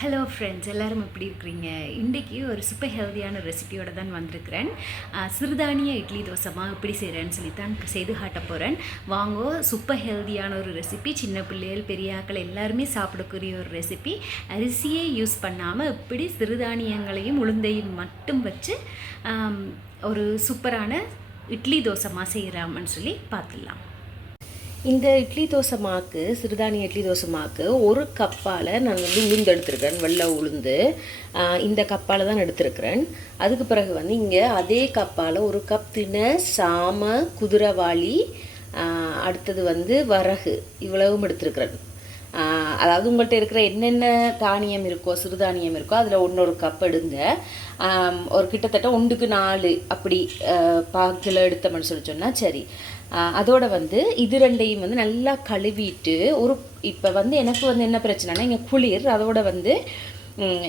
Hello friends, எல்லோரும் எப்படி இருக்கிறீங்க? இன்றைக்கி ஒரு சூப்பர் ஹெல்த்தியான ரெசிபியோடு தான் வந்திருக்கிறேன். சிறுதானிய இட்லி தோசை மாவு எப்படி செய்கிறேன்னு சொல்லி தான் செய்து காட்ட போகிறேன். வாங்கோ, சூப்பர் ஹெல்த்தியான ஒரு ரெசிபி. சின்ன பிள்ளைகள் பெரியாக்கள் எல்லாருமே சாப்பிடக்கூடிய ஒரு ரெசிபி. அரிசியே யூஸ் பண்ணாமல் இப்படி சிறுதானியங்களையும் உளுந்தையும் மட்டும் வச்சு ஒரு சூப்பரான இட்லி தோசை மாவு செய்கிறாமன்னு சொல்லி பார்த்துடலாம். இந்த இட்லி தோசை மாவுக்கு, சிறுதானிய இட்லி தோசை மாவுக்கு ஒரு கப்பால் நான் உளுந்து எடுத்துருக்கிறேன். வெள்ளை உளுந்து இந்த கப்பால் தான் எடுத்துருக்கிறேன். அதுக்கு பிறகு இங்கே அதே கப்பால் ஒரு கப் தினை, சாம, குதிரைவாளி, அடுத்தது வரகு, இவ்வளவும் எடுத்துருக்கிறேன். அதாவது உங்கள்கிட்ட இருக்கிற என்னென்ன தானியம் இருக்கோ, சிறுதானியம் இருக்கோ, அதில் ஒரு கப் எடுங்க. ஒரு கிட்டத்தட்ட 1:4 அப்படி பாக்கில் எடுத்தோம்னு சொன்னால் சரி. அதோட இது ரெண்டையும் நல்லா கழுவிட்டு இப்போ எனக்கு என்ன பிரச்சனைனா, இங்கே குளிர், அதோட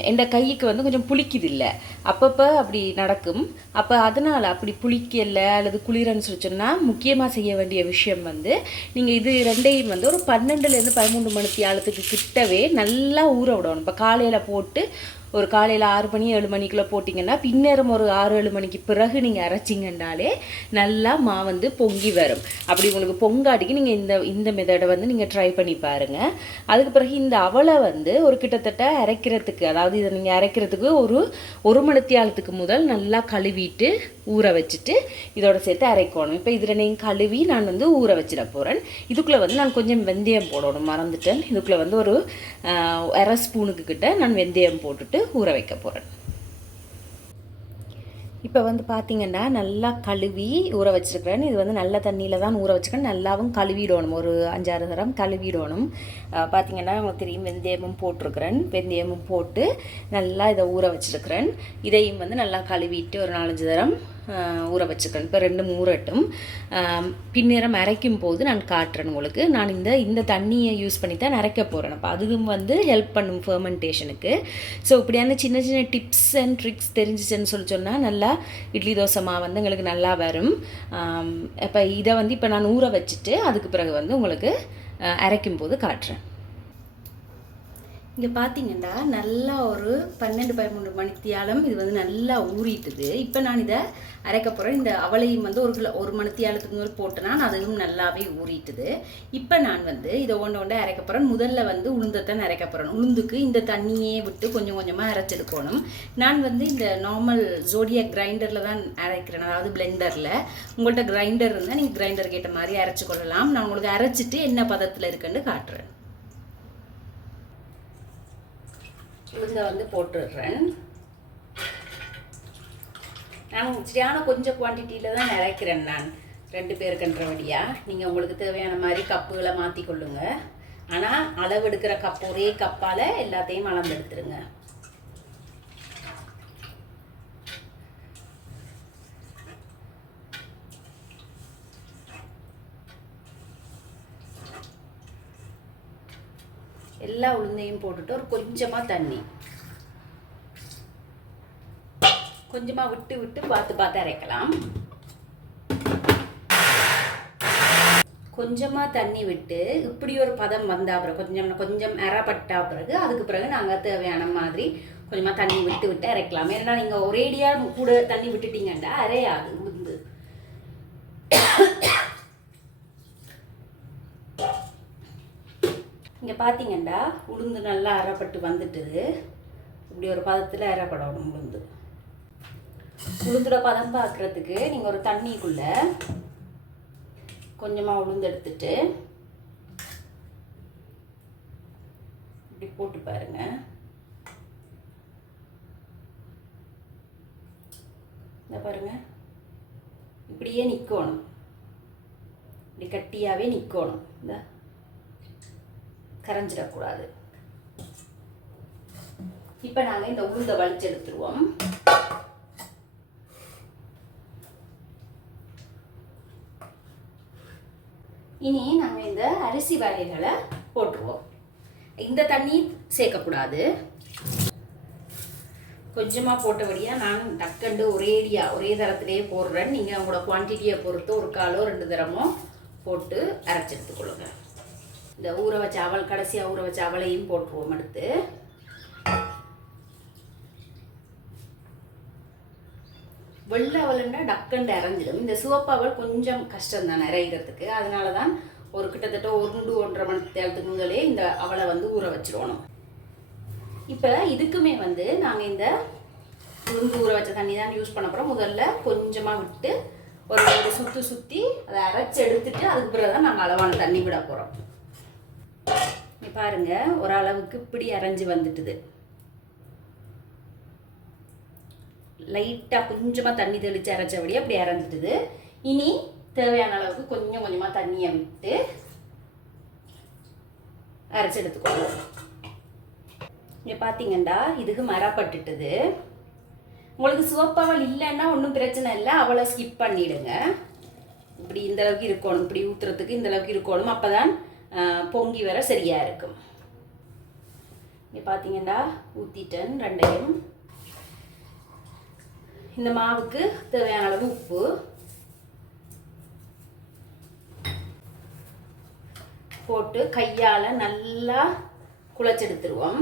என் கைக்கு கொஞ்சம் புளிக்குது இல்லை, அப்பப்போ அப்படி நடக்கும். அப்போ அதனால் அப்படி புளிக்கலை அல்லது குளிரன்னு சொன்னால் முக்கியமாக செய்ய வேண்டிய விஷயம் நீங்கள் இது ரெண்டையும் ஒரு 12லேருந்து 13 மணித்தியாலத்துக்கு கிட்டவே நல்லா ஊற விடணும். இப்போ காலையில் போட்டு ஒரு காலையில் 6 மணி 7 மணிக்குள்ளே போட்டிங்கன்னா பின்னேரம் ஒரு 6-7 மணிக்கு பிறகு நீங்கள் அரைச்சிங்கன்னாலே நல்லா பொங்கி வரும். அப்படி உங்களுக்கு பொங்காட்டிக்கு நீங்கள் இந்த மெத்தடை நீங்கள் ட்ரை பண்ணி பாருங்கள். அதுக்கு பிறகு இந்த அவலை ஒரு கிட்டத்தட்ட அரைக்கிறதுக்கு, அதாவது இதை நீங்கள் அரைக்கிறதுக்கு ஒரு மணித்தியாலத்துக்கு முதல் நல்லா கழுவிட்டு ஊற வச்சுட்டு இதோட சேர்த்து அரைக்கணும். இப்போ இதில் நீங்கள் கழுவி நான் ஊற வச்சிட போகிறேன். இதுக்குள்ளே நான் கொஞ்சம் வெந்தயம் போடணும், மறந்துட்டேன். இதுக்குள்ளே ஒரு 1/2 ஸ்பூனுக்கு கிட்ட நான் வெந்தயம் போட்டுட்டு ஊற வைக்க போகிறேன். இப்போ பார்த்தீங்கன்னா நல்லா கழுவி ஊற வச்சுருக்கிறேன். இது நல்ல தண்ணியில் தான் ஊற வச்சுக்கிறேன். நல்லாவும் கழுவிடணும், ஒரு 5-6 தரம் கழுவிடணும். பார்த்தீங்கன்னா உங்களுக்கு தெரியும், வெந்தயமும் போட்டிருக்கிறேன். வெந்தயமும் போட்டு நல்லா இதை ஊற வச்சுருக்கிறேன். இதையும் நல்லா கழுவிட்டு ஒரு 4-5 தரம் ஊற வச்சுக்கிறேன். இப்போ 2 ஊறட்டும். பின்னேரம் அரைக்கும் போது நான் காட்டுறேன் உங்களுக்கு. நான் இந்த தண்ணியை யூஸ் பண்ணி தான் அரைக்க போகிறேன். அப்போ அதுவும் ஹெல்ப் பண்ணும் ஃபெர்மெண்டேஷனுக்கு. ஸோ இப்படியான சின்ன சின்ன டிப்ஸ் அண்ட் ட்ரிக்ஸ் தெரிஞ்சிச்சுன்னு சொன்னால் நல்லா இட்லி தோசை மாவு எங்களுக்கு நல்லா வரும். இப்போ இதை இப்போ நான் ஊற வச்சுட்டு அதுக்கு பிறகு உங்களுக்கு அரைக்கும் போது காட்டுறேன். இங்கே பார்த்தீங்கன்னா நல்லா ஒரு 12-13 மணித்தியாலம் இது நல்லா ஊறிட்டுது. இப்போ நான் இதை அரைக்க போகிறேன். இந்த அவளையும் ஒரு மணித்தியாலத்துக்கு முதல் போட்டேன்னா அதுவும் நல்லாவே ஊறிட்டுது. இப்போ நான் இதை ஒன்று அரைக்க போகிறேன். முதல்ல உளுந்தைத்தான் அரைக்க போகிறேன். உளுந்துக்கு இந்த தண்ணியே விட்டு கொஞ்சம் கொஞ்சமாக அரைச்செடுக்கணும். நான் இந்த நார்மல் ஜோடியாக் கிரைண்டரில் தான் அரைக்கிறேன், அதாவது பிளெண்டரில். உங்கள்கிட்ட கிரைண்டர் இருந்தால் நீங்கள் கிரைண்டருக்கு ஏற்ற மாதிரி அரைச்சி கொள்ளலாம். நான் உங்களுக்கு அரைச்சிட்டு என்ன பதத்தில் இருக்குன்னு காட்டுறேன். உளுந்தை போட்டுடுறேன். நான் சரியான கொஞ்சம் குவான்டிட்டியில் தான் அரைக்கிறேன். நான் 2 பேருக்குன்றபடியாக நீங்கள் உங்களுக்கு தேவையான மாதிரி கப்புகளை மாற்றி கொள்ளுங்க. ஆனால் அளவெடுக்கிற கப் ஒரே கப்பால் எல்லாத்தையும் அளந்தெடுத்துருங்க. எல்லா உளுந்தையும் போட்டுட்டு ஒரு கொஞ்சமாக தண்ணி, கொஞ்சமாக விட்டு விட்டு பார்த்து அரைக்கலாம். கொஞ்சமாக தண்ணி விட்டு இப்படி ஒரு பதம் வந்தா பிறகு கொஞ்சம் அரைப்பட்டா பிறகு அதுக்கு பிறகு நாங்கள் தேவையான மாதிரி கொஞ்சமாக தண்ணி விட்டு விட்டு அரைக்கலாம். ஏன்னா நீங்கள் ஒரேடியாக கூட தண்ணி விட்டுட்டீங்கன்னா அரையாது உளுந்து. இங்கே பார்த்தீங்கன்னா உளுந்து நல்லா அரைப்பட்டு வந்துட்டுது. இப்படி ஒரு பதத்தில் அரைப்படணும் உளுந்து. உளுந்தோட பதம் பார்க்குறதுக்கு நீங்கள் ஒரு தண்ணிக்குள்ளே கொஞ்சமாக உளுந்து எடுத்துட்டு இப்படி போட்டு பாருங்க. இந்த பாருங்க, இப்படியே நிற்கணும், இப்படி கட்டியாகவே நிற்கணும். இந்த கரைஞ்சிடக்கூடாது. இப்போ நாங்கள் இந்த உளுந்தை வலிச்சு எடுத்துருவோம். இனி நாங்கள் இந்த அரிசி வகைகளை போட்டுருவோம். இந்த தண்ணி சேர்க்கக்கூடாது. கொஞ்சமாக போட்டபடியாக நான் டக்கண்டு ஒரே தரத்திலே போடுறேன். நீங்கள் உங்களோட குவான்டிட்டியை பொறுத்து 1 காலோ 2 தரமோ போட்டு அரைச்சி எடுத்துக்கொள்ளுங்க. இந்த ஊற வச்ச அவல், கடைசியாக ஊற வச்ச அவளையும் போட்டுருவோம். எடுத்து வெள்ளை அவல்னா டக்குன்னு இறஞ்சிடும். இந்த சிவப்பு அவல் கொஞ்சம் கஷ்டம் தான் நிறைகிறதுக்கு. அதனால தான் ஒரு கிட்டத்தட்ட 1-1.5 மணி நேரத்துக்கு முதலே இந்த அவலை வந்து ஊற வச்சிடணும். இப்போ இதுக்குமே வந்து நாங்கள் இந்த உளுந்து ஊற வச்ச தண்ணி தான் யூஸ் பண்ண போகிறோம். முதல்ல கொஞ்சமாக விட்டு ஒரு சுற்றி அதை அரைச்சி எடுத்துட்டு அதுக்கு பிறகு தான் நாங்கள் அளவான தண்ணி விட போகிறோம். பாருங்க, ஓரளவுக்கு இப்படி அரைஞ்சி வந்துட்டுது. லைட்டாக கொஞ்சமாக தண்ணி தெளித்து அரைச்சபடியே அப்படி அரைஞ்சிட்டுது. இனி தேவையான அளவுக்கு கொஞ்சம் கொஞ்சமாக தண்ணியை விட்டு அரைச்சி எடுத்துக்கோங்க. இங்கே பார்த்தீங்கன்னா இதுக்கு மரப்பட்டுட்டுது. உங்களுக்கு சிவப்பவல் இல்லைன்னா ஒன்றும் பிரச்சனை இல்லை, அவளை ஸ்கிப் பண்ணிவிடுங்க. இப்படி இந்த அளவுக்கு இருக்கணும், இப்படி ஊற்றுறதுக்கு இந்த அளவுக்கு இருக்கணும், அப்போ தான் பொங்கி வர சரியாக இருக்கும். இங்கே பார்த்தீங்கன்னா ஊற்றிட்டேன் ரெண்டையும். இந்த மாவுக்கு தேவையான அளவு உப்பு, போட்டு கையால் நல்லா குழச்செடுத்துருவோம்.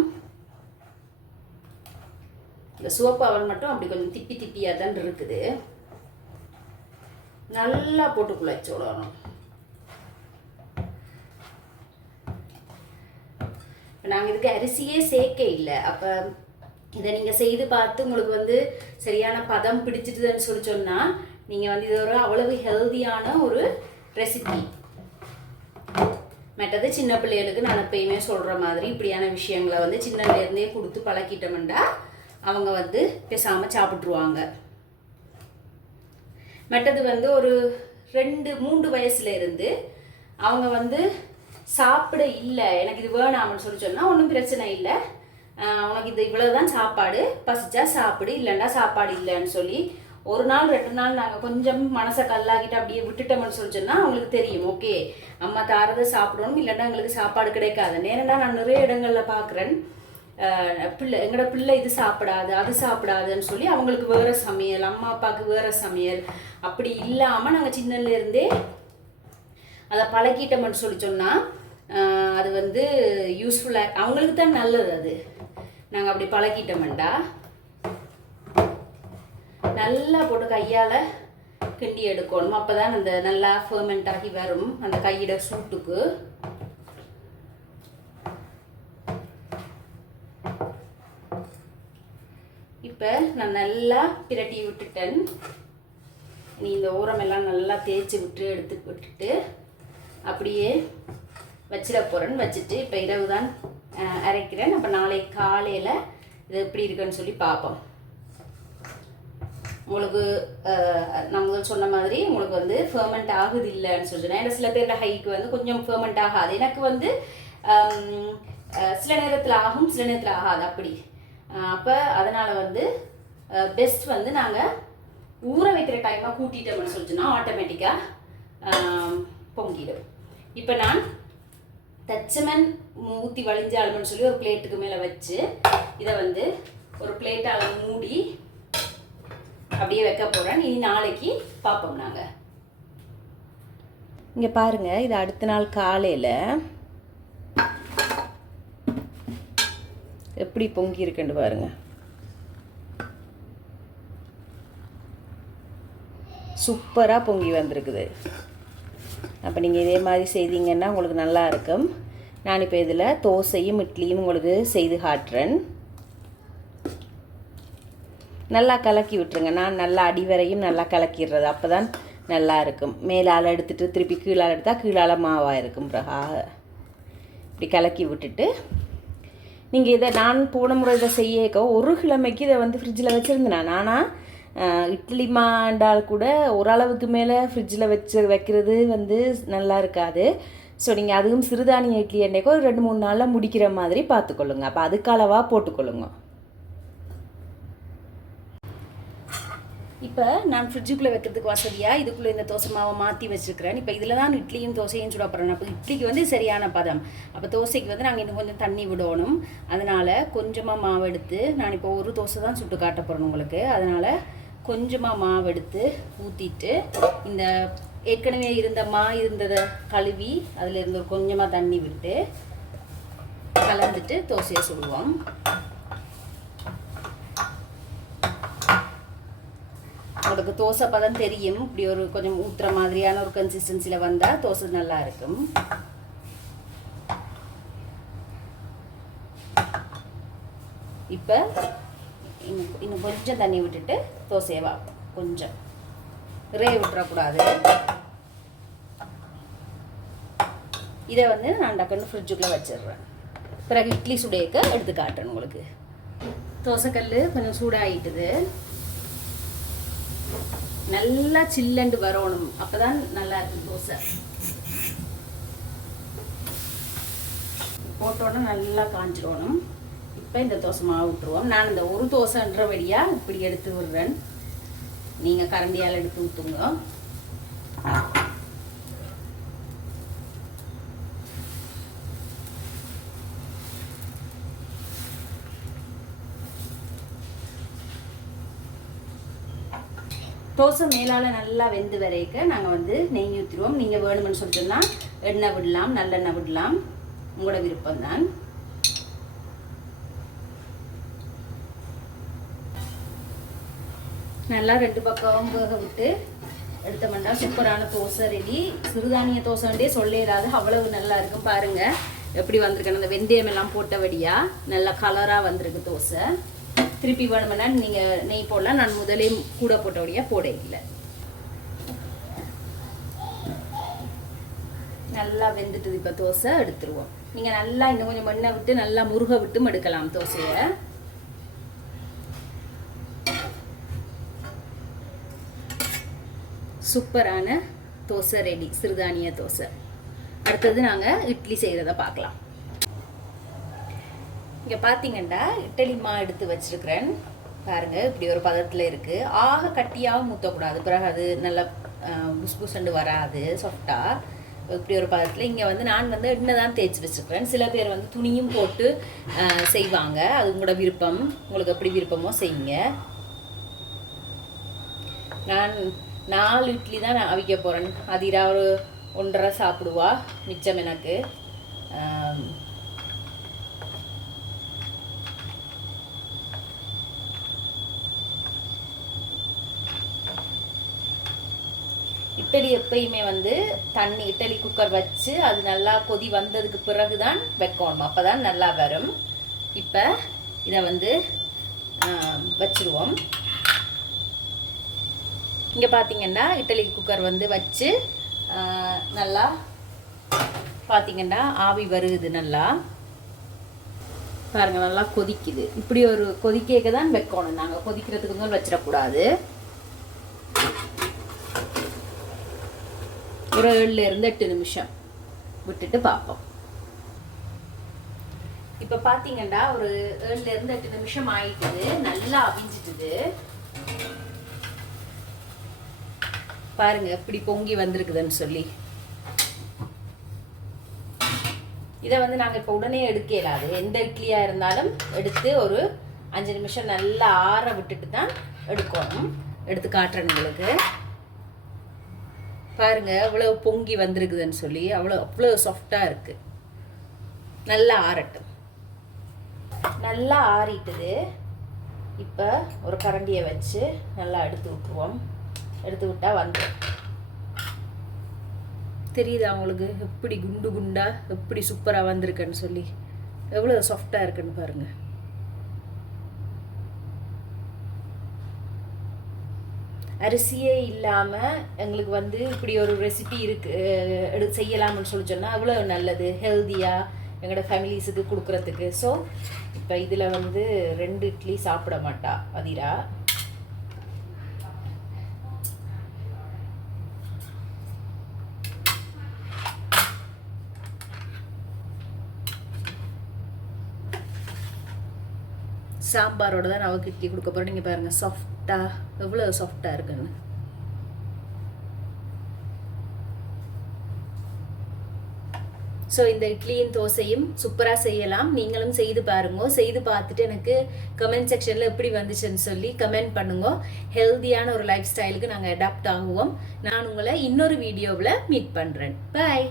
இந்த சிவப்பு அவல் மட்டும் அப்படி கொஞ்சம் திப்பியாக தான் இருக்குது. நல்லா போட்டு குழச்சி விடணும். நாங்கள் இதுக்கு அரிசியே சேர்க்க இல்லை. அப்போ இதை நீங்கள் செய்து பார்த்து உங்களுக்கு வந்து சரியான பதம் பிடிச்சிட்டுதுன்னு சொல்லி சொன்னால் நீங்கள் வந்து இது ஒரு அவ்வளவு ஹெல்தியான ஒரு ரெசிபி. மற்றது சின்ன பிள்ளைகளுக்கு நான் எப்பயுமே சொல்கிற மாதிரி இப்படியான விஷயங்களை வந்து சின்னலேருந்தே கொடுத்து பழக்கிட்டோம்னா அவங்க வந்து பேசாமல் சாப்பிட்ருவாங்க. மற்றது வந்து ஒரு 2-3 வயசுல இருந்து அவங்க வந்து சாப்பிட இல்லை, எனக்கு இது வேணாம்னு சொல்லி சொன்னால் ஒன்றும் பிரச்சனை இல்லை, உனக்கு இது இவ்வளோதான் சாப்பாடு, பசிச்சா சாப்பிடு, இல்லைன்னா சாப்பாடு இல்லைன்னு சொல்லி 1 நாள் 2 நாள் நாங்கள் கொஞ்சம் மனசை கல்லாக்கிட்டு அப்படியே விட்டுட்டோம்னு சொல்லி சொன்னால் அவங்களுக்கு தெரியும், ஓகே அம்மா தாரதை சாப்பிடணும், இல்லைன்னா எங்களுக்கு சாப்பாடு கிடைக்காது. நேரம்னா நான் நிறைய இடங்களில் பார்க்குறேன், எங்களோட பிள்ளை இது சாப்பிடாது அது சாப்பிடாதுன்னு சொல்லி அவங்களுக்கு வேறு சமையல், அம்மா அப்பாவுக்கு வேறு சமையல், அப்படி இல்லாமல் நாங்கள் சின்னலேருந்தே அதை பழக்கிட்டோம்னு சொல்லி சொன்னால் அது வந்து யூஸ்ஃபுல்லாக அவங்களுக்கு தான் நல்லது. அது நாங்கள் அப்படி பழக்கிட்டோம்டா நல்லா போட்டு கையால் கிண்டி எடுக்கணும். அப்போ தான் அந்த நல்லா ஃபர்மெண்ட் ஆகி வரும் அந்த கையிட சூட்டுக்கு. இப்போ நான் நல்லா பிரட்டி விட்டுட்டேன். நீ இந்த ஓரமெல்லாம் நல்லா தேய்ச்சி விட்டுட்டு அப்படியே வச்சிட போகிறேன்னு வச்சுட்டு இப்போ இரவு தான் அரைக்கிறேன். அப்போ நாளைக்கு காலையில் இது எப்படி இருக்குன்னு சொல்லி பார்ப்போம். உங்களுக்கு நான் முதல் சொன்ன மாதிரி உங்களுக்கு வந்து ஃபர்மெண்ட் ஆகுது இல்லைன்னு சொல்லிட்டேன். ஏன்னா சில பேரோட ஹைக்கு வந்து கொஞ்சம் ஃபர்மெண்ட் ஆகாது, எனக்கு வந்து சில நேரத்தில் ஆகும் சில நேரத்தில் ஆகாது அப்படி. அப்போ அதனால் வந்து பெஸ்ட் வந்து நாங்கள் ஊற வைக்கிற டைமாக கூட்டிட்டோம்னு சொல்லிச்சுன்னா ஆட்டோமேட்டிக்காக பொங்கிடும். இப்போ நான் தச்சமன் ஊற்றி வழிஞ்சாலும்னு சொல்லி ஒரு பிளேட்டுக்கு மேலே வச்சு இதை வந்து ஒரு பிளேட்டால் மூடி அப்படியே வைக்க போகிறேன். இனி நாளைக்கு பார்ப்போம் நாங்கள். இங்கே பாருங்கள், இது அடுத்த நாள் காலையில் எப்படி பொங்கி இருக்குன்னு பாருங்க. சூப்பராக பொங்கி வந்திருக்குது. அப்போ நீங்கள் இதே மாதிரி செய்தீங்கன்னா உங்களுக்கு நல்லா இருக்கும். நான் இப்போ இதில் தோசையும் இட்லியும் உங்களுக்கு செய்து காட்டுறேன். நல்லா கலக்கி விட்டுருங்க. நான் நல்லா அடிவரையும் நல்லா கலக்கிடுறது, அப்போ தான் நல்லா இருக்கும். மேலால் எடுத்துகிட்டு திருப்பி கீழால் எடுத்தால் கீழால் மாவாக இருக்கும். பிறகாக இப்படி கலக்கி விட்டுட்டு நீங்கள் இதை நான் போன முறை இதை செய்யக்க 1 கிழமைக்கு இதை வந்து ஃப்ரிட்ஜில் வச்சுருந்தேன். ஆனால் இட்லி மாண்டால் கூட ஓரளவுக்கு மேலே ஃப்ரிட்ஜில் வைக்கிறது வந்து நல்லா இருக்காது. ஸோ நீங்கள் அதுவும் சிறுதானிய இட்லி எண்ணெய்க்கு ஒரு 2-3 நாளில் முடிக்கிற மாதிரி பார்த்துக்கொள்ளுங்க. அப்போ அதுக்கு அளவாக போட்டுக்கொள்ளுங்க. இப்போ நான் ஃப்ரிட்ஜுக்குள்ளே வைக்கிறதுக்கு வசதியாக இதுக்குள்ளே இந்த தோசை மாவை மாற்றி வச்சுருக்கிறேன். இப்போ இதில் தான் இட்லியும் தோசையும் சுட போகிறேன். அப்போ இட்லிக்கு வந்து சரியான பதம், அப்போ தோசைக்கு வந்து நாங்கள் இன்னும் கொஞ்சம் தண்ணி விடணும். அதனால் கொஞ்சமாக மாவு எடுத்து, நான் இப்போ ஒரு தோசை தான் சுட்டு காட்ட போகிறேன் உங்களுக்கு. அதனால் கொஞ்சமாக மாவு எடுத்து ஊற்றிட்டு இந்த ஏற்கனவே இருந்ததை கழுவி அதில் இருந்து ஒரு கொஞ்சமாக தண்ணி விட்டு கலந்துட்டு தோசையை சுடுவோம். உங்களுக்கு தோசை பதம் தெரியும். இப்படி ஒரு கொஞ்சம் ஊற்றுற மாதிரியான ஒரு கன்சிஸ்டன்சியில் வந்தால் தோசை நல்லா இருக்கும். இப்போ இன்னும் கொஞ்சம் தண்ணி விட்டுட்டு தோசையை வாப்போம். கொஞ்சம் நிறைய விட்டுறக்கூடாது. இதை வந்து நான் டக்குன்னு ஃப்ரிட்ஜுக்குள்ளே வச்சிடுறேன். பிறகு இட்லி சுடையக்க எடுத்து காட்டுறேன் உங்களுக்கு. தோசைக்கல் கொஞ்சம் சூடாகிட்டுது. நல்லா சில்லண்டு வரணும், அப்போ தான் நல்லா இருக்கும் தோசை. போட்டோன்னா நல்லா காஞ்சிடணும். இப்போ இந்த தோசை மாவு விட்டுருவோம். நான் இந்த ஒரு தோசைன்றபடியாக இப்படி எடுத்து விடுறேன். நீங்கள் கரண்டியால் எடுத்து ஊற்றுங்க. தோசை மேலால் நல்லா வெந்து வரைக்க நாங்கள் வந்து நெய் ஊற்றிடுவோம். நீங்கள் வேணுமென்னு சொல்லிட்டோம்னா எண்ணெய் விடலாம், நல்லெண்ணெய் விடலாம், உங்களோட விருப்பம்தான். நல்லா 2 பக்கம் வேக விட்டு எடுத்தோம்னா சூப்பரான தோசை ரெடி. சிறுதானிய தோசைண்டே சொல்லிடாது, அவ்வளவு நல்லா இருக்கும். பாருங்கள் எப்படி வந்திருக்கேன். அந்த வெந்தயம் எல்லாம் போட்டபடியாக நல்லா கலராக வந்திருக்கு தோசை. திருப்பி வேணுமென்னா நீங்கள் நெய் போடலாம். நான் முதலே கூட போட்டபடியாக போட இல்லை. நல்லா வெந்துட்டுது. இப்போ தோசை எடுத்துருவோம். நீங்கள் நல்லா இன்னும் கொஞ்சம் எண்ணெய் விட்டு நல்லா முருக விட்டும் எடுக்கலாம் தோசையை. சூப்பரான தோசை ரெடி, சிறுதானிய தோசை. அடுத்தது நாங்கள் இட்லி செய்கிறத பார்க்கலாம். இங்கே பார்த்தீங்கன்னா இட்லி மா எடுத்து வச்சிருக்கிறேன். பாருங்கள் இப்படி ஒரு பதத்தில் இருக்குது. ஆக கட்டியாகவும் ஊற்றக்கூடாது, பிறகு அது நல்லா புஸ் புஸ்ண்டு வராது, சாஃப்டாக. இப்படி ஒரு பதத்தில் இங்கே வந்து நான் வந்து எண்ணெய் தான் தேய்ச்சி வச்சுருக்கிறேன். சில பேர் வந்து துணியும் போட்டு செய்வாங்க, அது உங்களோட விருப்பம். உங்களுக்கு எப்படி விருப்பமோ செய்யுங்க. நான் 4 இட்லி தான் நான் அவிக்க போகிறேன். அதிரா ஒரு 1.5 சாப்பிடுவா, மிச்சம் எனக்கு. இட்லி எப்பயுமே வந்து இட்லி குக்கர் வச்சு அது நல்லா கொதி வந்ததுக்கு பிறகு தான் வைக்கணும், அப்போ தான் நல்லா வரும். இப்போ இதை வந்து வச்சுருவோம். இங்கே பார்த்தீங்கன்னா இட்லி குக்கர் வந்து வச்சு நல்லா பார்த்தீங்கன்னா ஆவி வருது. நல்லா பாருங்கள், நல்லா கொதிக்குது. இப்படி ஒரு கொதிக்க தான் வைக்கணும். நாங்கள் கொதிக்கிறதுக்கு தான் வச்சிடக்கூடாது. ஒரு 7-8 நிமிஷம் விட்டுட்டு பார்ப்போம். இப்போ பார்த்தீங்கன்னா ஒரு 7-8 நிமிஷம் ஆயிட்டுது. நல்லா அவிஞ்சிட்டுது. பாருங்க எப்படி பொங்கி வந்திருக்குதுன்னு சொல்லி. இதை வந்து நாங்கள் இப்போ உடனே எடுக்கலாது. எந்த இட்லியாக இருந்தாலும் எடுத்து ஒரு 5 நிமிஷம் நல்லா ஆற விட்டுட்டு தான் எடுக்கணும். எடுத்து காட்டுறேன் உங்களுக்கு. பாருங்க அவ்வளோ பொங்கி வந்திருக்குதுன்னு சொல்லி. அவ்வளோ சாஃப்டாக இருக்குது. நல்லா ஆறட்டும். நல்லா ஆறிட்டுது. இப்போ ஒரு கரண்டியை வச்சு நல்லா எடுத்து விட்டுருவோம். எடுத்து விட்டால் வந்துடும். தெரியுதா உங்களுக்கு எப்படி குண்டு குண்டா எப்படி சூப்பராக வந்திருக்குன்னு சொல்லி. எவ்வளோ சாஃப்டாக இருக்குன்னு பாருங்கள். அரிசியே இல்லாமல் எங்களுக்கு வந்து இப்படி ஒரு ரெசிபி இருக்குது செய்யலாம்னு சொல்லி சொன்னால் அவ்வளோ நல்லது, ஹெல்த்தியாக எங்களோட ஃபேமிலிஸுக்கு கொடுக்குறதுக்கு. ஸோ இப்போ இதில் வந்து 2 இட்லி சாப்பிட மாட்டா அதிரா. சாம்பாரோட தான் அவருக்கு இட்லி கொடுக்க போகிறேன். நீங்கள் பாருங்கள் சாஃப்டாக எவ்வளோ சாஃப்டாக இருக்குன்னு. ஸோ இந்த இட்லியும் தோசையும் சூப்பராக செய்யலாம். நீங்களும் செய்து பாருங்க. செய்து பார்த்துட்டு எனக்கு கமெண்ட் செக்ஷனில் எப்படி வந்துச்சுன்னு சொல்லி கமெண்ட் பண்ணுங்க. ஹெல்த்தியான ஒரு லைஃப் ஸ்டைலுக்கு நாங்கள் அடாப்ட் ஆகுவோம். நான் உங்களை இன்னொரு வீடியோவில் மீட் பண்ணுறேன். பாய்.